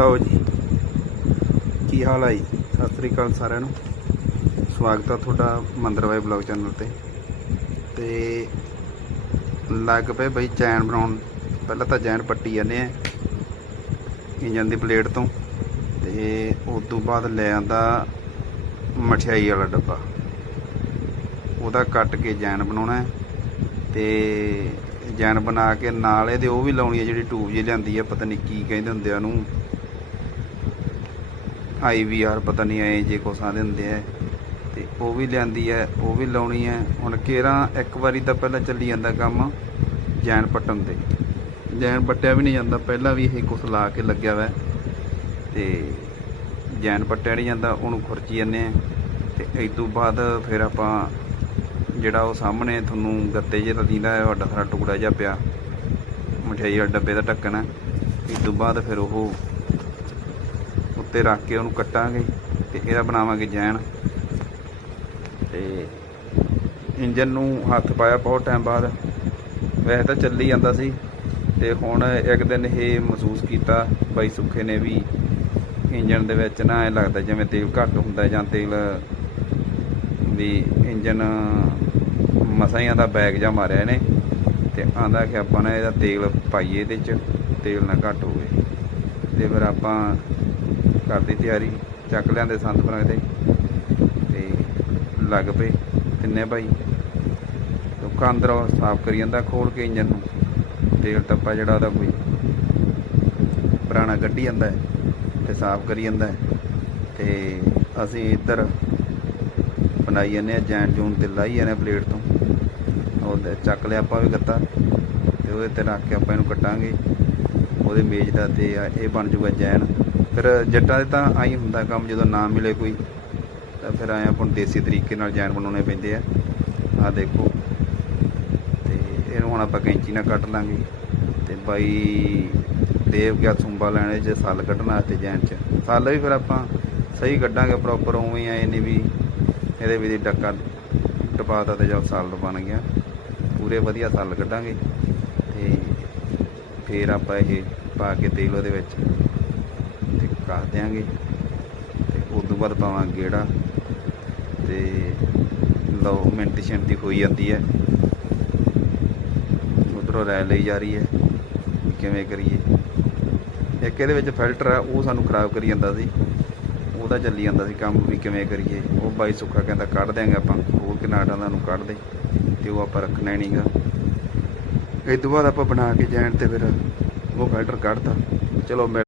ਲਓ ਜੀ। ਕੀ ਹਾਲ ਹੈ ਜੀ? ਸਤਿ ਸ੍ਰੀ ਅਕਾਲ ਸਾਰਿਆਂ ਨੂੰ। ਸਵਾਗਤ ਆ ਤੁਹਾਡਾ ਮੰਦਰਵਾਈ ਬਲੌਗ ਚੈਨਲ ਤੇ। ਤੇ ਲੱਗ ਪਏ ਬਈ ਚੈਨ ਬਣਾਉਣ। ਪਹਿਲਾਂ ਤਾਂ ਜੈਨ ਪੱਟੀ ਜਾਂਦੇ ਆ ਇੰਜਨ ਦੀ ਪਲੇਟ ਤੋਂ। ਤੇ ਉਸ ਤੋਂ ਬਾਅਦ ਲੈ ਆਂਦਾ ਮਠਿਆਈ ਵਾਲਾ ਡੱਬਾ। ਉਹਦਾ ਕੱਟ ਕੇ ਜੈਨ ਬਣਾਉਣਾ ਹੈ। ਤੇ ਜੈਨ ਬਣਾ ਕੇ ਨਾਲ ਇਹਦੇ ਉਹ ਵੀ ਲਾਉਣੀ ਹੈ ਜਿਹੜੀ ਟੂਬ ਜੀ ਲਿਆਂਦੀ ਹੈ, ਪਤਾ ਨਹੀਂ ਕੀ ਕਹਿੰਦੇ ਹੁੰਦੇ ਆ ਉਹਨੂੰ। ਆਈਵੀਆਰ ਪਤਾ ਨਹੀਂ ਆਏ ਜੇ ਕੁਛ ਦੇ ਹੁੰਦੇ ਆ ਤੇ ਉਹ ਵੀ ਲਿਆਂਦੀ ਹੈ ਉਹ ਵੀ ਲਾਉਣੀ ਹੈ ਹੁਣ ਕੇਰਾਂ ਇੱਕ ਵਾਰੀ ਤਾਂ ਪਹਿਲਾਂ ਚੱਲੀ ਜਾਂਦਾ ਕੰਮ ਜੈਨ ਪੱਟਣ ਤੇ। ਜੈਨ ਪੱਟਿਆ ਵੀ ਨਹੀਂ ਜਾਂਦਾ, ਪਹਿਲਾਂ ਵੀ ਇਹ ਕੁਛ ਲਾ ਕੇ ਲੱਗਿਆ ਹੋਇਆ ਹੈ ਤੇ ਜੈਨ ਪੱਟਿਆ ਨਹੀਂ ਜਾਂਦਾ, ਉਹਨੂੰ ਖੁਰਚੀ ਜਾਂਦੇ ਆ ਤੇ ਇਸ ਤੋਂ ਬਾਅਦ ਫਿਰ ਆਪਾਂ ਜਿਹੜਾ ਉਹ ਸਾਹਮਣੇ ਤੁਹਾਨੂੰ ਗੱਤੇ ਜਿਹੇ ਦਾ ਦਿੰਦਾ ਹੈ ਵੱਡਾ ਸਾਰਾ ਟੁਕੜਾ ਜਿਹਾ ਪਿਆ। ਮਠਿਆਈ ਵਾਲੇ ਡੱਬੇ ਦਾ ਢੱਕਣ ਹੈ ਇਸ ਤੋਂ ਬਾਅਦ ਫਿਰ ਉਹ ਉੱਤੇ ਰੱਖ ਕੇ ਉਹਨੂੰ ਕੱਟਾਂਗੇ ਤੇ ਇਹਦਾ ਬਣਾਵਾਂਗੇ ਜੈਨ। ਤੇ ਇੰਜਨ ਨੂੰ ਹੱਥ ਪਾਇਆ ਬਹੁਤ ਟਾਈਮ ਬਾਅਦ। ਵੈਸੇ ਤਾਂ ਚੱਲੀ ਜਾਂਦਾ ਸੀ ਤੇ ਹੁਣ ਇੱਕ ਦਿਨ ਇਹ ਮਹਿਸੂਸ ਕੀਤਾ ਬਾਈ ਸੁੱਖੇ ਨੇ ਵੀ ਇੰਜਨ ਦੇ ਵਿੱਚ ਨਾ ਐ ਲੱਗਦਾ ਜਿਵੇਂ ਤੇਲ ਘੱਟ ਹੁੰਦਾ ਜਾਂ ਤੇਲ ਵੀ ਇੰਜਨ ਮਸਾਂ ਦਾ ਬੈਗ ਜਾਂ ਮਾਰਿਆ ਇਹਨੇ ਤੇ ਆਂਦਾ ਕਿ ਆਪਾਂ ਨੇ ਇਹਦਾ ਤੇਲ ਪਾਈਏ ਇਹਦੇ ਚ, ਤੇਲ ਨਾ ਘੱਟ ਹੋਵੇ। ਤੇ ਫਿਰ ਆਪਾਂ ਕਰਦੀ ਤਿਆਰੀ, ਚੱਕ ਲਿਆਂਦੇ ਸੰਦ ਬਣਾ ਦੇ ਤੇ ਲੱਗ ਪਏ ਤਿੰਨੇ ਭਾਈ ਲੋਕਾਂ ਅੰਦਰ ਸਾਫ਼ ਕਰੀ ਜਾਂਦਾ, ਖੋਲ ਕੇ ਇੰਜਨ ਨੂੰ। ਤੇਲ ਟੱਪਾ ਜਿਹੜਾ ਉਹਦਾ ਕੋਈ। ਪੁਰਾਣਾ ਕੱਢੀ ਜਾਂਦਾ ਹੈ ਤੇ ਸਾਫ਼ ਕਰੀ ਜਾਂਦਾ ਹੈ। ਤੇ ਅਸੀਂ ਇੱਧਰ ਬਣਾਈ ਜਾਂਦੇ ਆ ਜੈਨ ਜੂਨ ਤੇ ਲਾਈ ਜਾਂਦੇ ਆ ਪਲੇਟ ਤੋਂ। ਉਹਦੇ ਚੱਕ ਲਿਆ ਆਪਾਂ ਵੀ ਗੱਤਾ। ਤੇ ਉਹਦੇ ਤੇ ਰੱਖ ਕੇ ਆਪਾਂ ਇਹਨੂੰ ਕੱਟਾਂਗੇ। ਉਹਦੇ ਮੇਜ਼ ਦਾ ਤੇ ਇਹ ਬਣ ਜੂਗਾ ਜੈਨ। ਫਿਰ ਜੱਟਾਂ ਦੇ ਤਾਂ ਆਈ ਹੁੰਦਾ ਕੰਮ, ਜਦੋਂ ਨਾ ਮਿਲੇ ਕੋਈ, ਤਾਂ ਫਿਰ ਆਏ ਆਪਾਂ ਨੂੰ ਦੇਸੀ ਤਰੀਕੇ ਨਾਲ ਜੈਨ ਬਣਾਉਣੇ ਪੈਂਦੇ ਆ। ਆ ਦੇਖੋ, ਤੇ ਇਹਨੂੰ ਹੁਣ ਆਪਾਂ ਕੈਂਚੀ ਨਾਲ ਕੱਟ ਲਾਂਗੇ। ਤੇ ਬਾਈ ਦੇਵ ਗਿਆ ਸੁੰਬਾ ਲੈਣੇ ਚ, ਸੱਲ ਕੱਢਣਾ ਤੇ ਜੈਨ ਚ। ਸੱਲ ਵੀ ਫਿਰ ਆਪਾਂ ਸਹੀ ਕੱਢਾਂਗੇ ਪ੍ਰੋਪਰ ਉਵੇਂ ਆਏ ਨਹੀਂ ਵੀ ਇਹਦੇ ਵੀ ਡੱਕਾ ਟਪਾਤਾ ਤੇ ਜਦ ਸੱਲ ਬਣ ਗਿਆ। ਪੂਰੇ ਵਧੀਆ ਸੱਲ ਕੱਢਾਂਗੇ। ਤੇ ਫਿਰ ਆਪਾਂ ਇਹ ਪਾ ਕੇ ਤੇਲ ਉਹਦੇ ਵਿੱਚ ਤੇ ਕਰ ਦਿਆਂਗੇ। ਤੇ ਉਸ ਤੋਂ ਬਾਅਦ ਪਾਵਾਂ ਗੇੜਾ। ਤੇ ਲਓ, ਮਿੰਟ ਸ਼ਿੰਟੀ ਹੋਈ ਜਾਂਦੀ ਹੈ। ਉਧਰੋਂ ਰਾਇ ਲਈ ਜਾ ਰਹੀ ਹੈ। ਕਿਵੇਂ ਕਰੀਏ? ਇੱਕ ਇਹਦੇ ਵਿੱਚ ਫਿਲਟਰ ਆ ਉਹ ਸਾਨੂੰ ਖਰਾਬ ਕਰੀ ਜਾਂਦਾ ਸੀ। ਉਹਦਾ ਚੱਲੀ ਜਾਂਦਾ ਸੀ ਕੰਮ ਵੀ ਕਿਵੇਂ ਕਰੀਏ? ਉਹ ਬਾਈ ਸੁੱਖਾ ਕਹਿੰਦਾ, ਕੱਢ ਦਿਆਂਗੇ ਆਪਾਂ। ਹੋਰ ਕਿਨਾਟਾਂ ਦਾ ਨੂੰ ਕੱਢ ਦੇ। ਤੇ ਉਹ ਆਪਾਂ ਰੱਖਣਾ ਹੀ ਨਹੀਂਗਾ ਇਸ ਤੋਂ ਬਾਅਦ ਆਪਾਂ ਬਣਾ ਕੇ ਜਾਣ ਤੇ ਫਿਰ ਉਹ ਫਿਲਟਰ ਕੱਢਤਾ। ਚਲੋ ਮਿਲ-